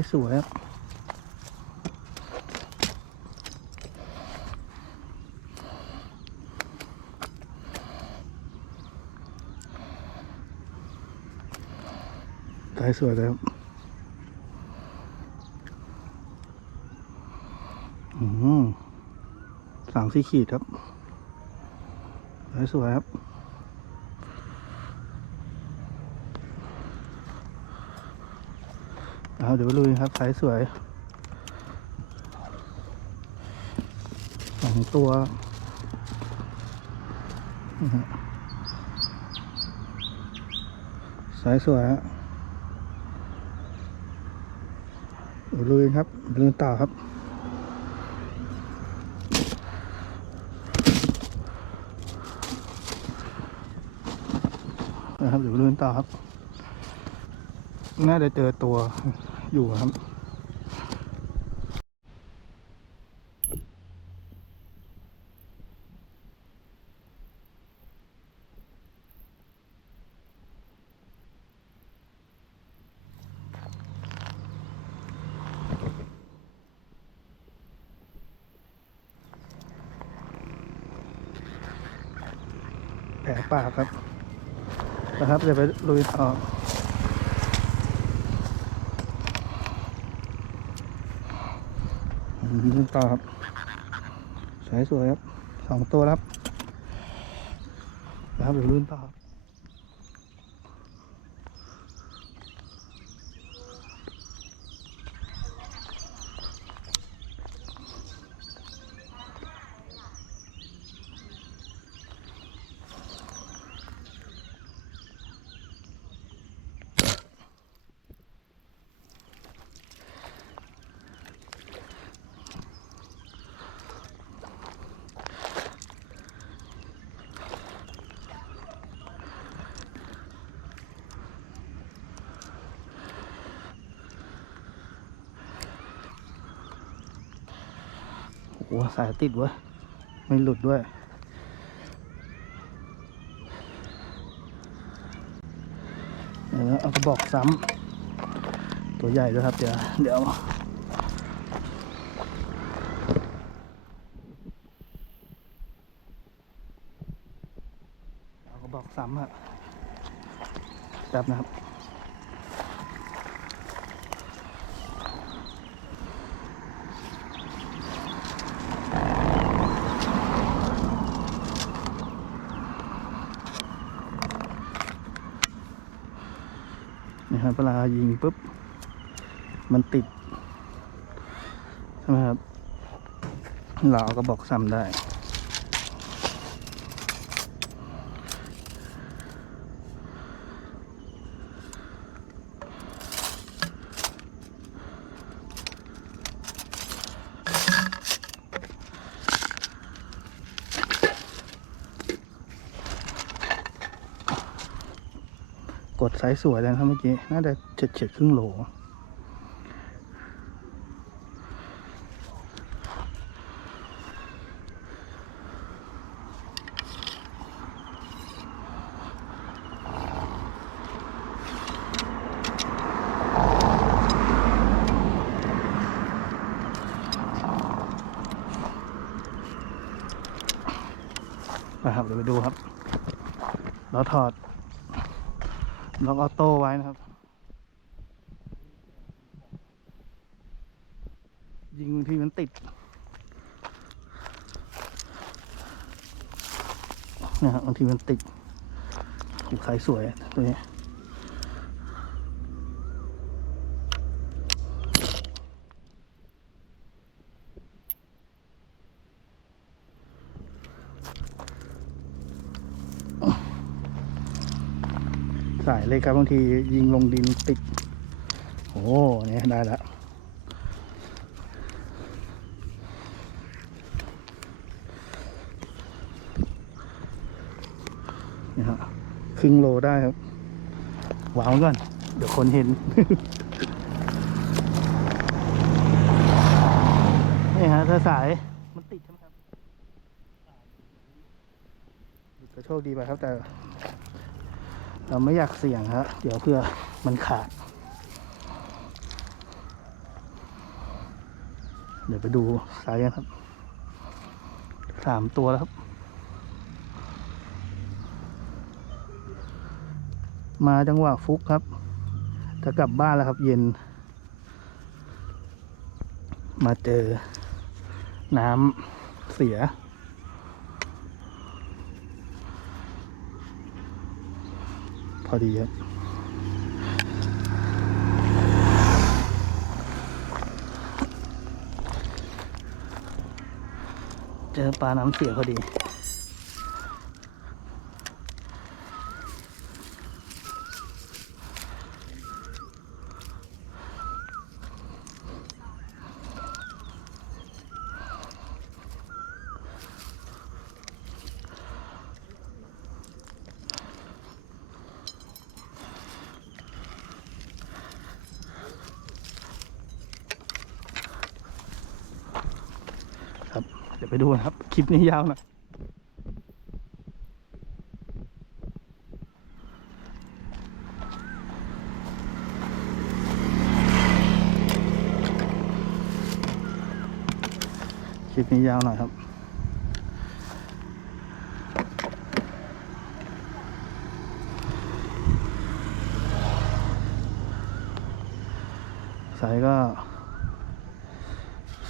ส์สวยครับไซส์สวยเลยครับอืมสามสี่ขีดครับไซส์สวยครับ เอาเดี๋ยวลุยครับสายสวยสองตัวสายสวยฮะเดี๋ยวลุยครับเดินต่อครับนะครับเดี๋ยวลุยต่อครับ น่าจะเจอตัว อยู่ครับ แผลปากครับนะครับเดี๋ยวไปลุยต่อ ลื่นต่อครับ สวยสวยครับสองตัวครับนะครับเดี๋ยวลื่นต่อครับ อ้สายติดเว้ย ไม่หลุดด้วย เดี๋ยวเอากระบอกซ้ำตัวใหญ่ด้วยครับ เดี๋ยว เดี๋ยวเอากระบอกซ้ำครับแป๊บนะครับ นะครับเวลายิงปุ๊บ มันติด ใช่ไหมครับ เราเอาก็บอกซ้ำได้ กดไซส์สวยเลยครับเมื่อกี้ น่าจะเฉียดเฉียดครึ่งโหล นะครับ เดี๋ยวไปดูครับ เราถอด ล็อกออโต้ไว้นะครับ ยิงบางทีมันติดนะครับบางทีมันติดถูกขายสวยตัวนี้ สายเลยครับบางทียิงลงดินติด โอ้เนี่ยได้แล้วนี่ฮะครึ่งโลได้ครับวางไว้ก่อน เดี๋ยวคนเห็น นี่ฮะถ้าสายมันติดใช่ไหมครับก็โชคดีไปครับแต่ เราไม่อยากเสี่ยงฮะเดี๋ยวเพื่อมันขาด เดี๋ยวไปดูสายกันครับสามตัวแล้วครับ มาจังหวะฟุกครับ จะกลับบ้านแล้วครับเย็น มาเจอน้ำเสีย อดีครับเจอปลาน้ำเสียพอดี ไปดูนะครับ คลิปนี้ยาวหน่อยคลิปนี้ยาวหน่อยครับสายก็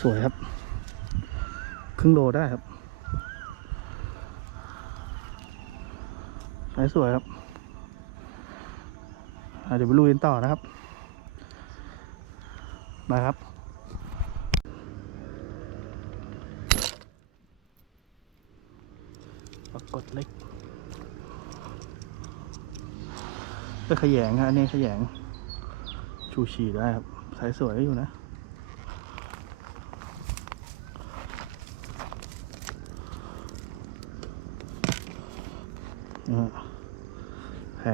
สวยครับ รึ่งโลได้ครับสายสวยครับเดี๋ยวไปลุยกันต่อนะครับ มาครับปรากฏเล็กก็ขยงครับอันนี้ขยงชูชีได้ครับ สายสวยอยู่นะ นะฮะแผล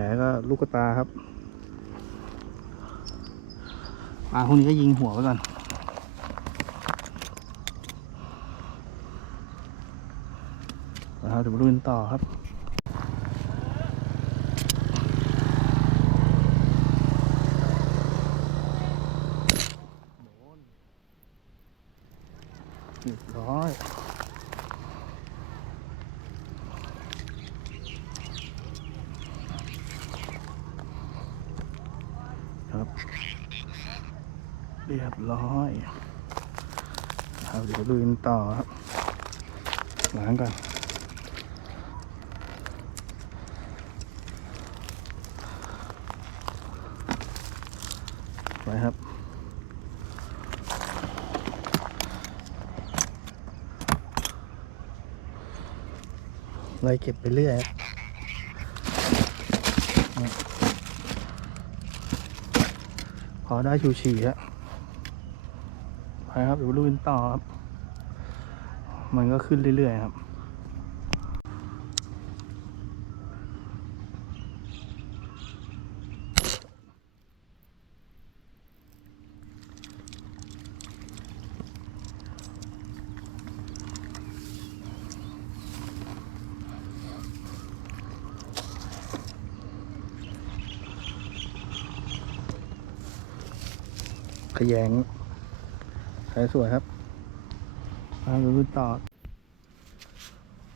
ก็ลูกตาครับปลาพวกนี้ก็ยิงหัวไว้ก่อนนะครับเดี๋ยวมาดูกันต่อครับ เรียบร้อย ครับ เรียบร้อยครับเดี๋ยวดูกันต่อครับล้างก่อนไปครับไล่เก็บไปเรื่อยครับพอได้ชูชีแล้วไป ครับเดี๋ยวลุยกันต่อครับ มันก็ขึ้นเรื่อยๆครับขยง สายสวยครับมาดูรุ่นต่อ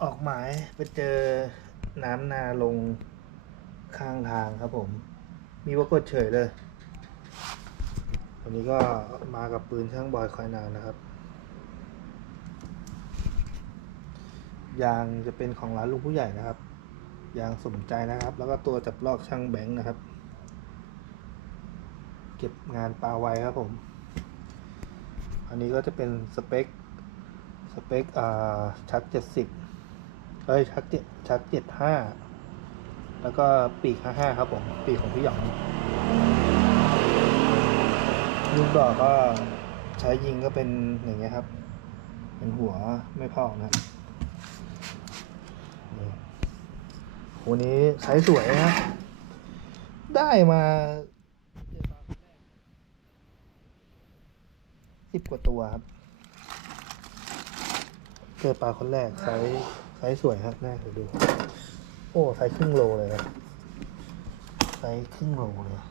ออกหมายไปเจอน้ำนาลงข้างทางครับผม มีว่ากดเฉยเลยวันนี้ก็มากับปืนช่างบอยคอยนานนะครับ ยางจะเป็นของร้านลุงผู้ใหญ่นะครับ ยางสมใจนะครับ แล้วก็ตัวจับลอกช่างแบงค์นะครับ เก็บงานปลาไว้ครับผม อันนี้ก็จะเป็นสเปค สเปคอ่าชักเจ็ดสิบเอ้ยชักเจ็ดชักเจ็ดห้าแล้วก็ปีกห้าห้าครับผม ปีกของพี่หยองลูกดอกก็ใช้ยิงก็เป็นอย่างเงี้ยครับ เป็นหัวไม่พอกนะนี่วันนี้ใช้สวยนะ ได้มา สิบกว่าตัวครับ เจอปลาคนแรกไซส์ไซส์สวยครับน่เดี๋ยวดู โอ้ไซส์ครึ่งโลเลยครับไซส์ครึ่งโลเลย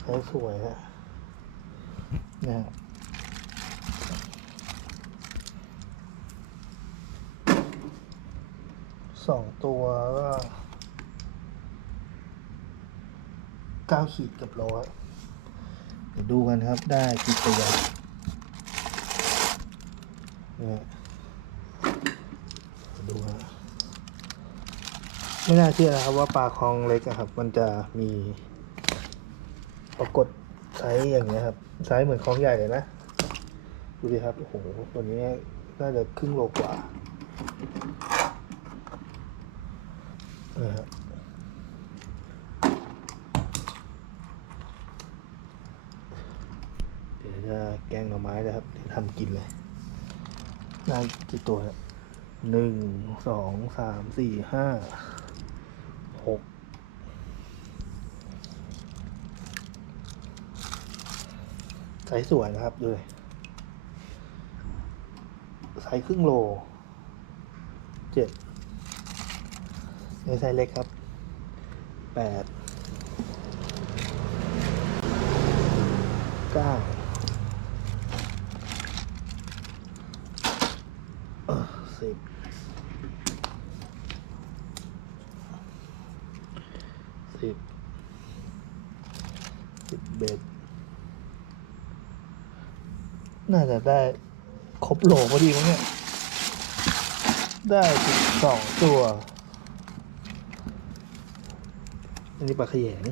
ไซส์สวยฮะนะฮะสองตัวก็เก้าขีดกับโลอะ เดี๋ยวดูกันครับได้กี่ตัวเนี่ยเดี๋ยวดูนะไม่น่าเชื่อนะครับว่าปลาคลองเล็กอะครับ มันจะมีปรากฏไซส์อย่างเงี้ยครับไซส์เหมือนคลองใหญ่เลยนะดูดิครับโอ้โหตัวนี้น่าจะครึ่งโลกว่านะฮะดี๋ยวจะ แกงหน่อไม้นะครับเดี๋ยวทำกินเลยได้กี่ตัวครับหนึ่งสองสามสี่ห้าหกไซส์สวยนะครับดูเลยไซส์ครึ่งโลเจ็ดในไซส์เล็กครับแปดเก้าเอ่อสิบ สิบสิบเบ็ดน่าจะได้ครบโหลพอดีมั้งเนี่ย ได้สิบสองตัว อันนี้ปลาขยง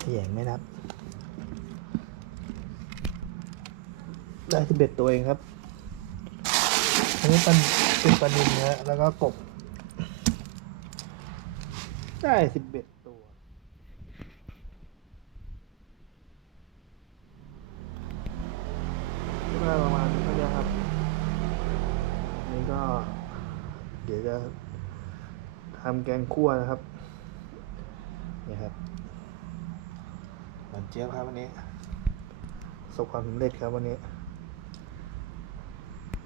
ขยงไม่นับ ได้สิบเอ็ดตัวเองครับ อันนี้เป็นเป็นปลานิลนะฮะแล้วก็กบ ได้สิบเอ็ดตัว ก็ประมาณนี้ครับ นี่ก็ เดี๋ยวจะทำแกงคั่วนะครับ นี่ครับหวานเจี๊ยบครับวันนี้ประสบความสำเร็จครับวันนี้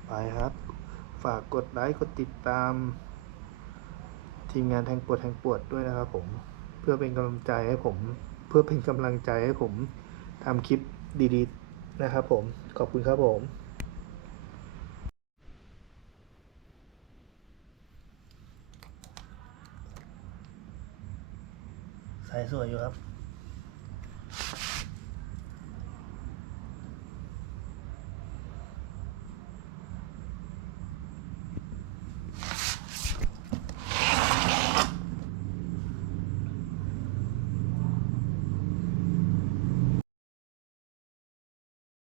ไปครับ ฝากกดไลค์ กดติดตาม ทีมงานแทงปวดแทงปวดด้วยนะครับผมเพื่อเป็นกำลังใจให้ผม เพื่อเป็นกำลังใจให้ผมทำคลิปดีๆนะครับผมขอบคุณครับผมสายสวยอยู่ครับ